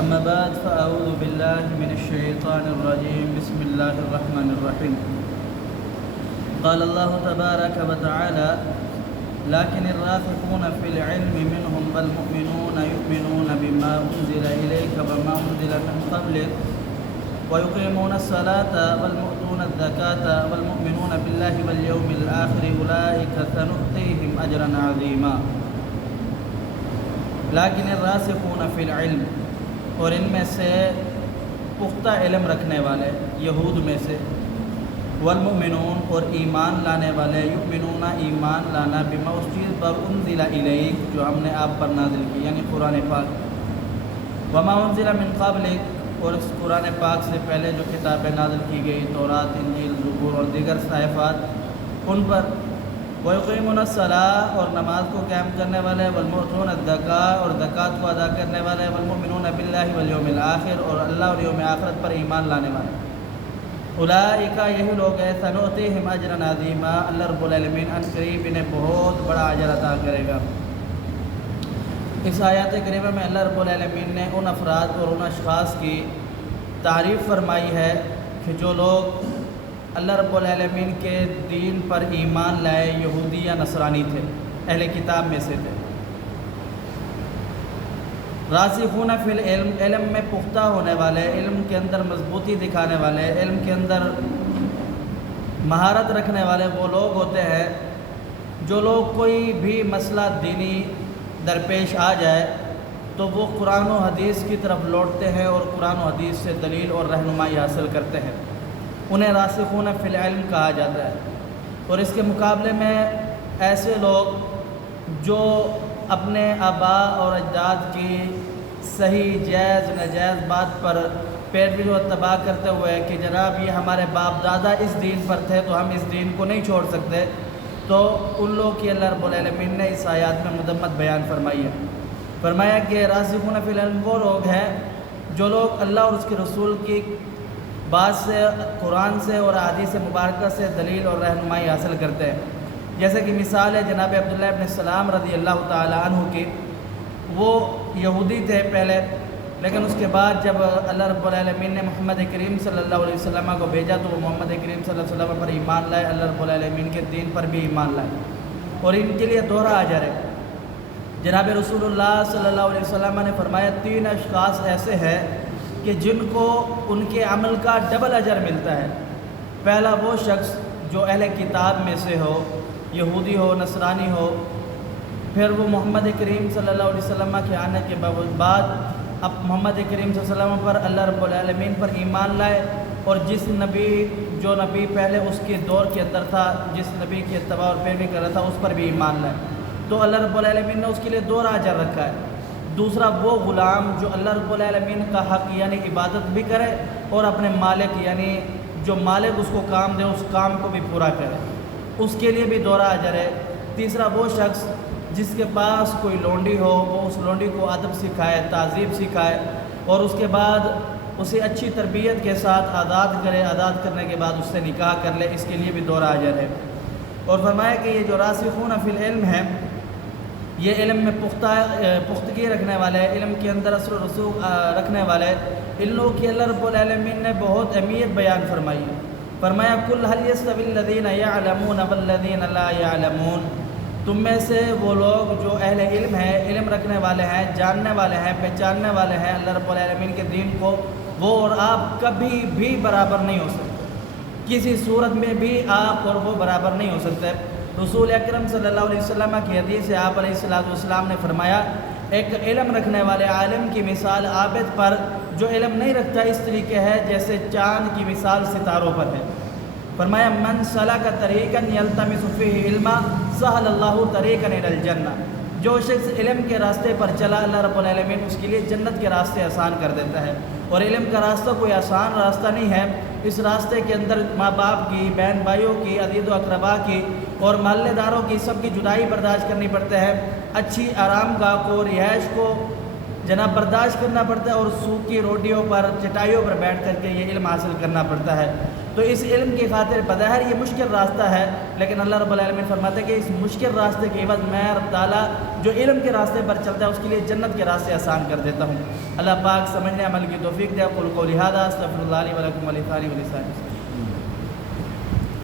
أما بعد فأعوذ بالله من الشيطان الرجيم بسم الله الرحمن الرحيم قال الله تبارك وتعالى لكن الراسخون في العلم منهم والمؤمنون يؤمنون بما أنزل إليك وما أنزل من قبلك ويقيمون الصلاة والمؤتون الزكاة والمؤمنون بالله واليوم الآخر أولئك سنؤتيهم أجرا عظيما لیکن الراسخون فی العلم، اور ان میں سے پختہ علم رکھنے والے یہود میں سے، والمؤمنون اور ایمان لانے والے، یؤمنون ایمان لانا بما اس چیز پر انزل الیک جو ہم نے آپ پر نازل کی یعنی قرآن پاک، وما انزل من قبلک اور اس قرآن پاک سے پہلے جو کتابیں نازل کی گئی تورات، انجیل، زبور اور دیگر صحائفات ان پر، وَيُقِيمُونَ الصَّلَاةَ اور نماز کو قائم کرنے والے، وَالْمُؤْتُونَ الزَّكَاةَ اور زکوٰۃ کو ادا کرنے والے، وَالْمُؤْمِنُونَ بِاللَّهِ وَالْيَوْمِ الْآخِرِ اور اللہ اور یوم آخرت پر ایمان لانے والے، اولئک یہی لوگ ہیں، سنؤتیہم اجرا عظیما اللہ رب العالمین ان قریب انہیں بہت بڑا اجر عطا کرے گا۔ اس آیات کریمہ میں اللہ رب العالمین نے ان افراد اور ان اشخاص کی تعریف فرمائی ہے کہ جو لوگ اللہ رب العالمین کے دین پر ایمان لائے، یہودی یا نصرانی تھے، اہل کتاب میں سے تھے۔ راسخون فی العلم، علم میں پختہ ہونے والے، علم کے اندر مضبوطی دکھانے والے، علم کے اندر مہارت رکھنے والے وہ لوگ ہوتے ہیں جو لوگ کوئی بھی مسئلہ دینی درپیش آ جائے تو وہ قرآن و حدیث کی طرف لوٹتے ہیں اور قرآن و حدیث سے دلیل اور رہنمائی حاصل کرتے ہیں، انہیں راسخون فی العلم کہا جاتا ہے۔ اور اس کے مقابلے میں ایسے لوگ جو اپنے آباء اور اجداد کی صحیح جائز ناجائز بات پر پیروی و اتباع کرتے ہوئے کہ جناب یہ ہمارے باپ دادا اس دین پر تھے تو ہم اس دین کو نہیں چھوڑ سکتے، تو ان لوگوں کی اللہ رب العالمین نے اس آیات میں مذمت بیان فرمائی ہے۔ فرمایا کہ راسخون فی العلم وہ لوگ ہیں جو لوگ اللہ اور اس کے رسول کی بات سے، قرآن سے اور احادیث مبارکہ سے دلیل اور رہنمائی حاصل کرتے ہیں۔ جیسے کہ مثال ہے جناب عبداللہ ابن السلام رضی اللہ تعالی عنہ کی، وہ یہودی تھے پہلے، لیکن اس کے بعد جب اللہ رب العالمین نے محمد کریم صلی اللہ علیہ وسلم کو بھیجا تو وہ محمد کریم صلی اللہ علیہ وسلم پر ایمان لائے، اللہ رب العالمین کے دین پر بھی ایمان لائے، اور ان کے لیے دوہرا اجر ہے۔ جناب رسول اللہ صلی اللہ علیہ وسلم نے فرمایا 3 اشخاص ایسے ہیں کہ جن کو ان کے عمل کا ڈبل اجر ملتا ہے۔ پہلا وہ شخص جو اہل کتاب میں سے ہو، یہودی ہو، نصرانی ہو، پھر وہ محمد کریم صلی اللہ علیہ وسلم کے آنے کے بعد اب محمد کریم صلی اللہ علیہ وسلم پر، اللہ رب العالمین پر ایمان لائے، اور جو نبی پہلے اس کے دور کے اندر تھا، جس نبی کی اتباع اور پیروی کر رہا تھا اس پر بھی ایمان لائے، تو اللہ رب العالمین نے اس کے لیے دوہرا اجر رکھا ہے۔ دوسرا وہ غلام جو اللہ رب العالمین کا حق یعنی عبادت بھی کرے اور اپنے مالک یعنی جو مالک اس کو کام دے اس کام کو بھی پورا کرے، اس کے لیے بھی دوہرا اجر ہے۔ تیسرا وہ شخص جس کے پاس کوئی لونڈی ہو، وہ اس لونڈی کو ادب سکھائے، تہذیب سکھائے، اور اس کے بعد اسے اچھی تربیت کے ساتھ آزاد کرے، آزاد کرنے کے بعد اس سے نکاح کر لے، اس کے لیے بھی دوہرا اجر ہے۔ اور فرمایا کہ یہ جو راسخون فی العلم ہے، یہ علم میں پختگی رکھنے والے، علم کے اندر اثر و رسوخ رکھنے والے، ان لوگوں کی اللہ رب العالمین نے بہت اہمیت بیان فرمائی ہے۔ فرمایا قُلْ هَلْ يَسْتَوِي الَّذِينَ يَعْلَمُونَ وَالَّذِينَ لَا يَعْلَمُونَ، تم میں سے وہ لوگ جو اہل علم ہیں، علم رکھنے والے ہیں، جاننے والے ہیں، پہچاننے والے ہیں اللہ رب العالمین کے دین کو، وہ اور آپ کبھی بھی برابر نہیں ہو سکتے، کسی صورت میں بھی آپ اور وہ برابر نہیں ہو سکتے۔ رسول اکرم صلی اللہ علیہ وسلم کی حدیث سے آپ علیہ السلام نے فرمایا ایک علم رکھنے والے عالم کی مثال عابد پر جو علم نہیں رکھتا اس طریقے ہے جیسے چاند کی مثال ستاروں پر ہے۔ فرمایا من سلک طریقا یلتمس فیہ علما سہل اللہ طریقا الی الجنہ، جو شخص علم کے راستے پر چلا اللہ رب العالمین اس کے لیے جنت کے راستے آسان کر دیتا ہے۔ اور علم کا راستہ کوئی آسان راستہ نہیں ہے، اس راستے کے اندر ماں باپ کی، بہن بھائیوں کی، عزیز و اقربا کی اور محلے داروں کی سب کی جدائی برداشت کرنی پڑتے ہے، اچھی آرام گاہ کو، رہائش کو جناب برداشت کرنا پڑتا ہے، اور سوکھی روٹیوں پر، چٹائیوں پر بیٹھ کر کے یہ علم حاصل کرنا پڑتا ہے۔ تو اس علم کی خاطر بظاہر یہ مشکل راستہ ہے، لیکن اللہ رب العالمین فرماتے ہیں کہ اس مشکل راستے کے عوض میں رب تعالیٰ جو علم کے راستے پر چلتا ہے اس کے لیے جنت کے راستے آسان کر دیتا ہوں۔ اللہ پاک سمجھنے عمل کی توفیق دے۔ قل قولی ھذا استغفر اللہ لی ولکم ولسائر المسلمین۔